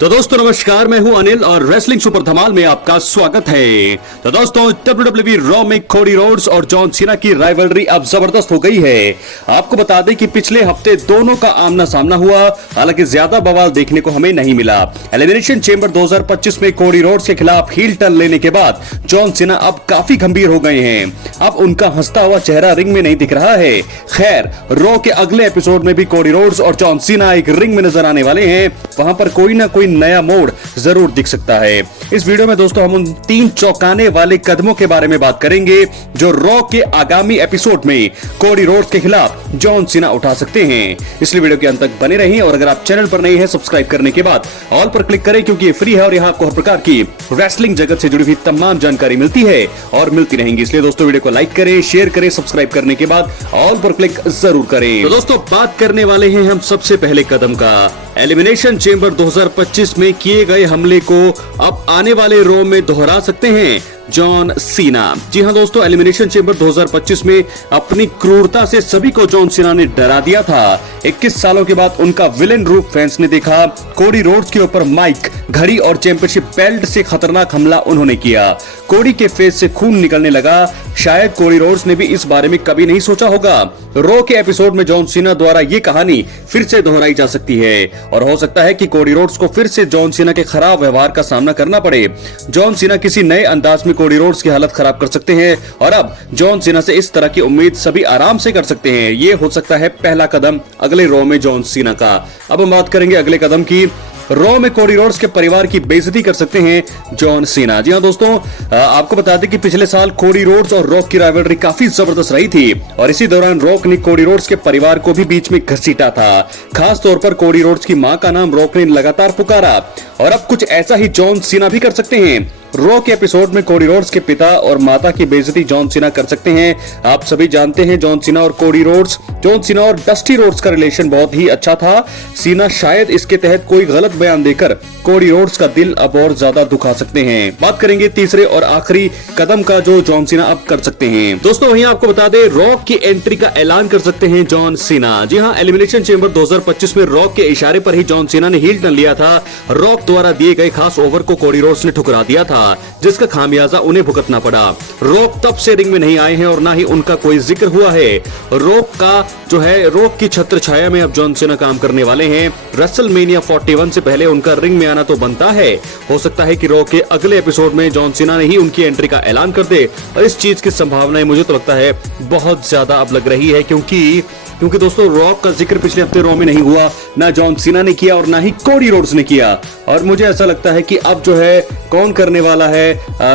तो दोस्तों नमस्कार, मैं हूं अनिल और रेसलिंग सुपर धमाल में आपका स्वागत है। तो दोस्तों WWE रॉ में कोडी रोड्स और जॉन सीना की राइवलरी अब जबरदस्त हो गई है। आपको बता दें कि पिछले हफ्ते दोनों का आमना सामना हुआ, हालांकि ज्यादा बवाल देखने को हमें नहीं मिला। एलिमिनेशन चेंबर 2025 में कोडी रोड्स के खिलाफ हील टर्न लेने के बाद जॉन सीना अब काफी गंभीर हो गए हैं। अब उनका हंसता हुआ चेहरा रिंग में नहीं दिख रहा है। खैर, रॉ के अगले एपिसोड में भी कोडी रोड्स और जॉन सीना एक रिंग में नजर आने वाले हैं। वहां पर कोई ना कोई नया मोड़ जरूर दिख सकता है। इस वीडियो में दोस्तों हम उन 3 चौंकाने वाले कदमों के बारे में बात करेंगे जो रॉ के आगामी एपिसोड में कोडी रोड्स के खिलाफ जॉन सीना उठा सकते हैं। इसलिए वीडियो के अंत तक बने रहें और अगर आप चैनल पर नए हैं सब्सक्राइब करने के बाद ऑल पर क्लिक करें, क्योंकि ये फ्री है और यहाँ आपको हर प्रकार की रेसलिंग जगत से जुड़ी हुई तमाम जानकारी मिलती है और मिलती रहेंगी। इसलिए दोस्तों वीडियो को लाइक करें, शेयर करें, सब्सक्राइब करने के बाद ऑल पर क्लिक जरूर करें। तो दोस्तों बात करने वाले हैं हम सबसे पहले कदम का। एलिमिनेशन चेंबर 2025 में किए गए हमले को अब आने वाले रॉ में दोहरा सकते हैं जॉन सीना। जी हां दोस्तों, एलिमिनेशन चेंबर 2025 में अपनी क्रूरता से सभी को जॉन सीना ने डरा दिया था। 21 सालों के बाद उनका विलेन रूप फैंस ने देखा। कोडी रोड्स के ऊपर माइक, घड़ी और चैंपियनशिप बेल्ट से खतरनाक हमला उन्होंने किया। कोडी के फेस से खून निकलने लगा। शायद कोडी रोड्स ने भी इस बारे में कभी नहीं सोचा होगा। रॉ के एपिसोड में जॉन सीना द्वारा ये कहानी फिर से दोहराई जा सकती है और हो सकता है कि कोडी रोड्स को फिर से जॉन सीना के खराब व्यवहार का सामना करना पड़े। जॉन सीना किसी नए अंदाज में कोडी रोड्स की हालत खराब कर सकते हैं और अब जॉन सीना से इस तरह की उम्मीद सभी आराम से कर सकते हैं। ये हो सकता है पहला कदम अगले रॉ में जॉन सीना का। अब हम बात करेंगे अगले कदम की। रॉ में कोडी रोड्स के परिवार की बेइज्जती कर सकते हैं जॉन सीना। जी हां दोस्तों, आपको बता दें कि पिछले साल कोडी रोड्स और रॉक की राइवलरी काफी जबरदस्त रही थी और इसी दौरान रॉक ने कोडी रोड्स के परिवार को भी बीच में घसीटा था। खास तौर पर कोडी रोड्स की मां का नाम रॉक ने लगातार पुकारा और अब कुछ ऐसा ही जॉन सीना भी कर सकते हैं। रॉ के एपिसोड में कोडी रोड्स के पिता और माता की बेइज्जती जॉन सीना कर सकते हैं। आप सभी जानते हैं जॉन सीना और कोडी रोड्स, जॉन सीना और डस्टी रोड्स का रिलेशन बहुत ही अच्छा था। सीना शायद इसके तहत कोई गलत बयान देकर कोडी रोड्स का दिल अब और ज्यादा दुखा सकते हैं। बात करेंगे तीसरे और आखिरी कदम का जो जॉन सीना अब कर सकते हैं। दोस्तों वहीं आपको बता दें, रॉक की एंट्री का ऐलान कर सकते हैं जॉन सीना। जी हाँ, एलिमिनेशन चेंबर 2025 में रॉक के इशारे पर ही जॉन सीना ने हील टर्न लिया था। रॉक द्वारा दिए गए खास ओवर को कोडी रोड्स ने ठुकरा दिया था, जिसका खामियाजा उन्हें भुगतना पड़ा। रॉक तब से रिंग में नहीं आए हैं और ना ही उनका कोई जिक्र हुआ है। रॉक का जो है, रॉक की छत्र छाया में अब जॉन सीना काम करने वाले हैं। रेसलमेनिया 41 से पहले उनका रिंग में आना तो बनता है। हो सकता है कि रॉक के अगले एपिसोड में जॉन सीना ने ही उनकी एंट्री का ऐलान कर दे और इस चीज की संभावनाएं मुझे तो लगता है बहुत ज्यादा अब लग रही है, क्योंकि दोस्तों रॉक का जिक्र पिछले हफ्ते रॉ में नहीं हुआ, ना जॉन सीना ने किया और ना ही कोडी रोड्स ने किया। और मुझे ऐसा लगता है कि अब जो है कौन करने वाला है,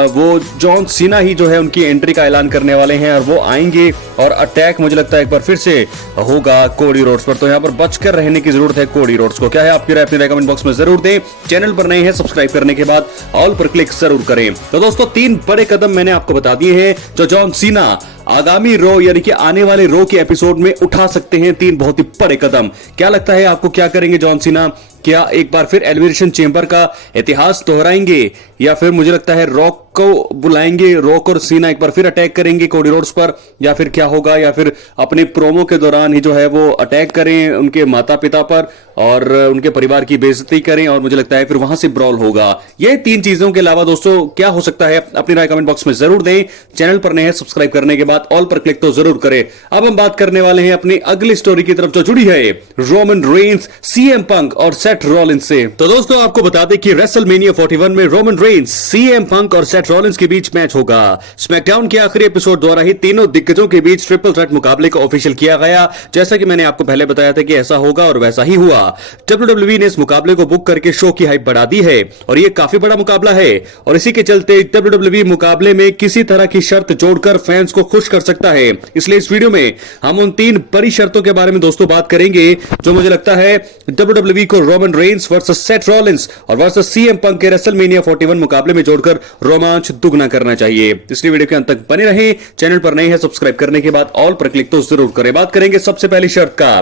वो जॉन सीना ही जो है उनकी एंट्री का ऐलान करने वाले हैं और वो आएंगे और अटैक मुझे लगता है एक बार फिर से होगा कोडी रोड्स पर। तो यहाँ पर बचकर रहने की जरूरत है कोडी रोड्स को। क्या है आपकी राय, अपनी राय कमेंट बॉक्स में जरूर दें। चैनल पर नए हैं सब्सक्राइब करने के बाद ऑल पर क्लिक जरूर करें। तो दोस्तों 3 बड़े कदम मैंने आपको बता दिए हैं जो जॉन सीना आगामी रॉ यानी कि आने वाले रॉ के एपिसोड में उठा सकते हैं। 3 बहुत ही बड़े कदम। क्या लगता है आपको, क्या करेंगे जॉन सीना? क्या एक बार फिर एलिमिनेशन चेंबर का इतिहास दोहराएंगे या फिर मुझे लगता है रॉक को बुलाएंगे, रॉक और सीना एक बार फिर अटैक करेंगे कोडी रोड्स पर, या फिर क्या होगा? या फिर अपने प्रोमो के दौरान ही जो है वो अटैक करें उनके माता पिता पर और उनके परिवार की बेइज्जती करें और मुझे लगता है फिर वहां से ब्रॉल होगा। ये 3 चीजों के अलावा दोस्तों क्या हो सकता है, अपनी राय कमेंट बॉक्स में जरूर दें। चैनल पर नए हैं सब्सक्राइब करने के बाद ऑल पर क्लिक तो जरूर करें। अब हम बात करने वाले हैं अपनी अगली स्टोरी की तरफ जो जुड़ी है रोमन रेंस, सीएम पंक और सेथ रॉलिंस से। तो दोस्तों आपको बता दें कि रेसलमेनिया 41 में रोमन रेंस, सीएम पंक और सेथ रॉलिंस के बीच मैच होगा। स्मैकडाउन के आखिरी एपिसोड द्वारा ही तीनों दिग्गजों के बीच ट्रिपल थ्रेट मुकाबले को ऑफिशियल किया गया। जैसा कि मैंने आपको पहले बताया था कि ऐसा होगा और वैसा ही हुआ। WWE ने इस मुकाबले को बुक करके शो की हाइप बढ़ा दी है और ये काफी बड़ा मुकाबला है और इसी के चलते WWE मुकाबले में किसी तरह की शर्त जोड़कर फैंस को खुश कर सकता है। इसलिए इस वीडियो में हम उन 3 बड़ी शर्तों के बारे में दोस्तों बात करेंगे जो मुझे लगता है WWE को Roman Reigns versus Seth Rollins और वर्सेस सीएम पंक के रेसलमेनिया 41 मुकाबले में जोड़कर रोमांच दुगना करना चाहिए। इसलिए वीडियो के अंत तक बने रहें। चैनल पर नए हैं सब्सक्राइब करने के बाद ऑल पर क्लिक तो जरूर करें। बात करेंगे सबसे पहली शर्त का।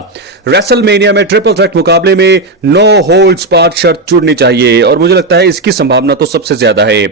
रेसलमेनिया में ट्रिपल थ्रेट मुकाबले में नो होल्ड्स बार्ड शर्त जुड़नी चाहिए और मुझे लगता है इसकी संभावना तो सबसे ज्यादा है।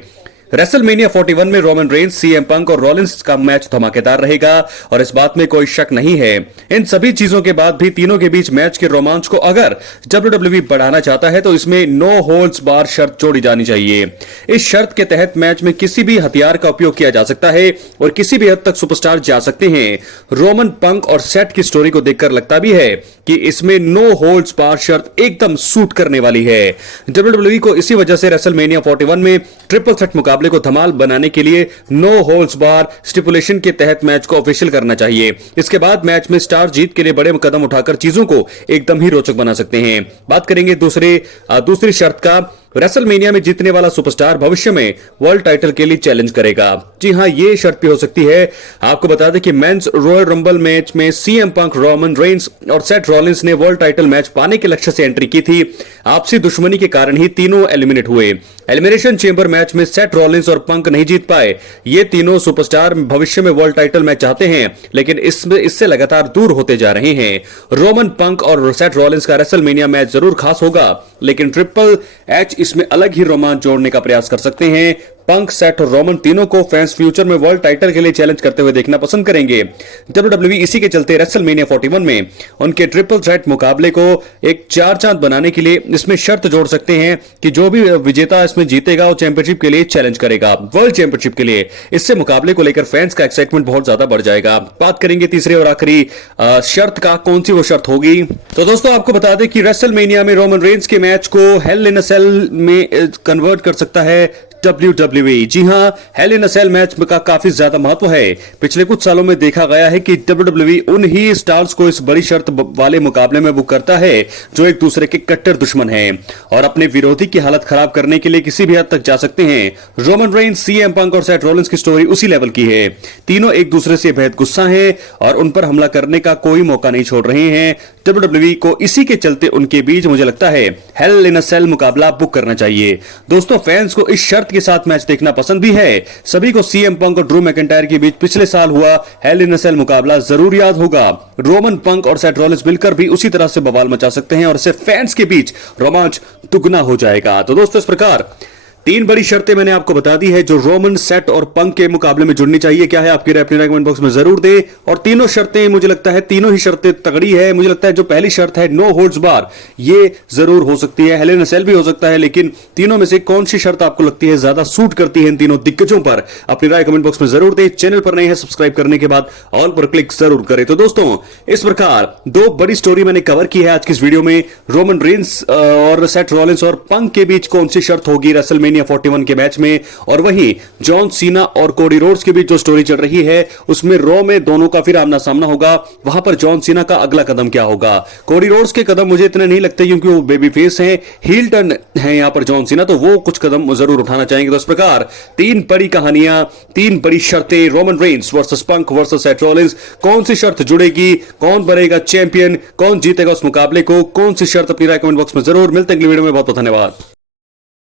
रेसलमेनिया 41 में रोमन रेंस, सीएम पंक और रॉलिंस का मैच धमाकेदार रहेगा और इस बात में कोई शक नहीं है। इन सभी चीजों के बाद भी तीनों के बीच मैच के रोमांच को अगर WWE बढ़ाना चाहता है तो इसमें नो होल्ड्स बार शर्त जोड़ी जानी चाहिए। इस शर्त के तहत मैच में किसी भी हथियार का उपयोग किया जा सकता है और किसी भी हद तक सुपरस्टार जा सकते हैं। रोमन, पंक और सेट की स्टोरी को देखकर लगता भी है कि इसमें नो होल्ड्स बार शर्त एकदम सूट करने वाली है। WWE को इसी वजह से रेसलमेनिया 41 में ट्रिपल थ्रेट मुकाबले को धमाल बनाने के लिए नो होल्ड्स बार स्टिपुलेशन के तहत मैच को ऑफिशियल करना चाहिए। इसके बाद मैच में स्टार जीत के लिए बड़े कदम उठाकर चीजों को एकदम ही रोचक बना सकते हैं। बात करेंगे दूसरी शर्त का। रेसलमेनिया में जीतने वाला सुपरस्टार भविष्य में वर्ल्ड टाइटल के लिए चैलेंज करेगा। जी हां, यह शर्त भी हो सकती है। आपको बता दें कि मेंस रॉयल रंबल मैच में सीएम पंक, रोमन रेंस और सेट रॉलिंस ने वर्ल्ड टाइटल मैच पाने के लक्ष्य से एंट्री की थी। आपसी दुश्मनी के कारण ही तीनों एलिमिनेट हुए। एलिमिनेशन चेंबर मैच में सेट रॉलिंस और पंक नहीं जीत पाए। ये तीनों सुपरस्टार भविष्य में वर्ल्ड टाइटल मैच चाहते हैं, लेकिन इससे लगातार दूर होते जा रहे हैं। रोमन, पंक और सेट रॉलिंस का रेसलमेनिया मैच जरूर खास होगा, लेकिन ट्रिपल एच इसमें अलग ही रोमांच जोड़ने का प्रयास कर सकते हैं। पंक, सेट और रोमन तीनों को फैंस फ्यूचर में वर्ल्ड टाइटल के लिए चैलेंज करते हुए देखना पसंद करेंगे। WWE इसी के चलते रेसलमेनिया 41 में उनके ट्रिपल थ्रेट मुकाबले को एक चार चांद बनाने के लिए इसमें शर्त जोड़ सकते हैं कि जो भी विजेता इसमें जीतेगा वो चैंपियनशिप के लिए चैलेंज करेगा, वर्ल्ड चैंपियनशिप के लिए। इससे मुकाबले को लेकर फैंस का एक्साइटमेंट बहुत ज्यादा बढ़ जाएगा। बात करेंगे तीसरी और आखिरी शर्त का, कौन सी वो शर्त होगी। तो दोस्तों आपको बता दें कि रेसलमेनिया में रोमन रेंस के मैच को हेल इन अ सेल में कन्वर्ट कर सकता है WWE। जी हां, हेल इन अ सेल मैच का काफी ज्यादा महत्व है। पिछले कुछ सालों में देखा गया है कि WWE उन ही स्टार्स को इस बड़ी शर्त वाले मुकाबले में बुक करता है जो एक दूसरे के कट्टर दुश्मन हैं और अपने विरोधी की हालत खराब करने के लिए किसी भी हद तक जा सकते हैं। रोमन रेंस, सीएम पंक और सेट रॉलिंस की स्टोरी उसी लेवल की है। तीनों एक दूसरे से बेहद गुस्सा हैं और उन पर हमला करने का कोई मौका नहीं छोड़ रहे हैं। WWE को इसी के चलते उनके बीच मुझे लगता है हेल इन अ सेल मुकाबला बुक करना चाहिए। दोस्तों फैंस को इस शर्त के साथ मैच देखना पसंद भी है। सभी को सीएम पंक और ड्रू मैकिंटायर के बीच पिछले साल हुआ हेल इन अ सेल मुकाबला जरूर याद होगा। रोमन, पंक और सेट रॉलिंस मिलकर भी उसी तरह से बवाल मचा सकते हैं और इससे फैंस के बीच रोमांच दुगना हो जाएगा। तो दोस्तों इस प्रकार तीन बड़ी शर्तें मैंने आपको बता दी है जो रोमन, सेट और पंक के मुकाबले में जुड़नी चाहिए। क्या है आपकी राय अपनी राय कमेंट बॉक्स में जरूर दे। और तीनों शर्तें मुझे लगता है तीनों ही शर्तें तगड़ी है। मुझे लगता है जो पहली शर्त है नो होल्ड्स बार, ये जरूर हो सकती है। हेल इन अ सेल भी हो सकता है, लेकिन तीनों में से कौन सी शर्त आपको लगती है ज्यादा सूट करती है इन तीनों दिग्गजों पर, अपनी राय कमेंट बॉक्स में जरूर दे। चैनल पर नए हैं सब्सक्राइब करने के बाद ऑल पर क्लिक जरूर करें। तो दोस्तों इस प्रकार दो बड़ी स्टोरी मैंने कवर की है आज की इस वीडियो में। रोमन रेंस और सेट रॉलिंस और पंक के बीच कौन सी शर्त होगी रेसलमेनिया 41 के मैच में, और वहीं जॉन सीना और कोडी रोड्स के बीच जो स्टोरी चल रही है उसमें रॉ में दोनों का फिर आमना सामना होगा। वहां पर जॉन सीना का अगला कदम क्या होगा। कोडी रोड्स के कदम मुझे इतने नहीं लगते क्योंकि वो बेबी फेस हैं, हील टर्न है यहां पर जॉन सीना, तो वो कुछ कदम जरूर उठाना चाहेंगे। तो इस प्रकार तीन बड़ी कहानियां, तीन बड़ी शर्तें, रोमन रेंस वर्सेस पंक वर्सेस सेट रॉलिंस, कौन सी शर्त जुड़ेगी, कौन बनेगा चैंपियन, कौन जीतेगा उस मुकाबले को, कौन सी शर्त, अपनी राय कमेंट बॉक्स में जरूर। मिलते हैं अगली वीडियो में, बहुत बहुत धन्यवाद।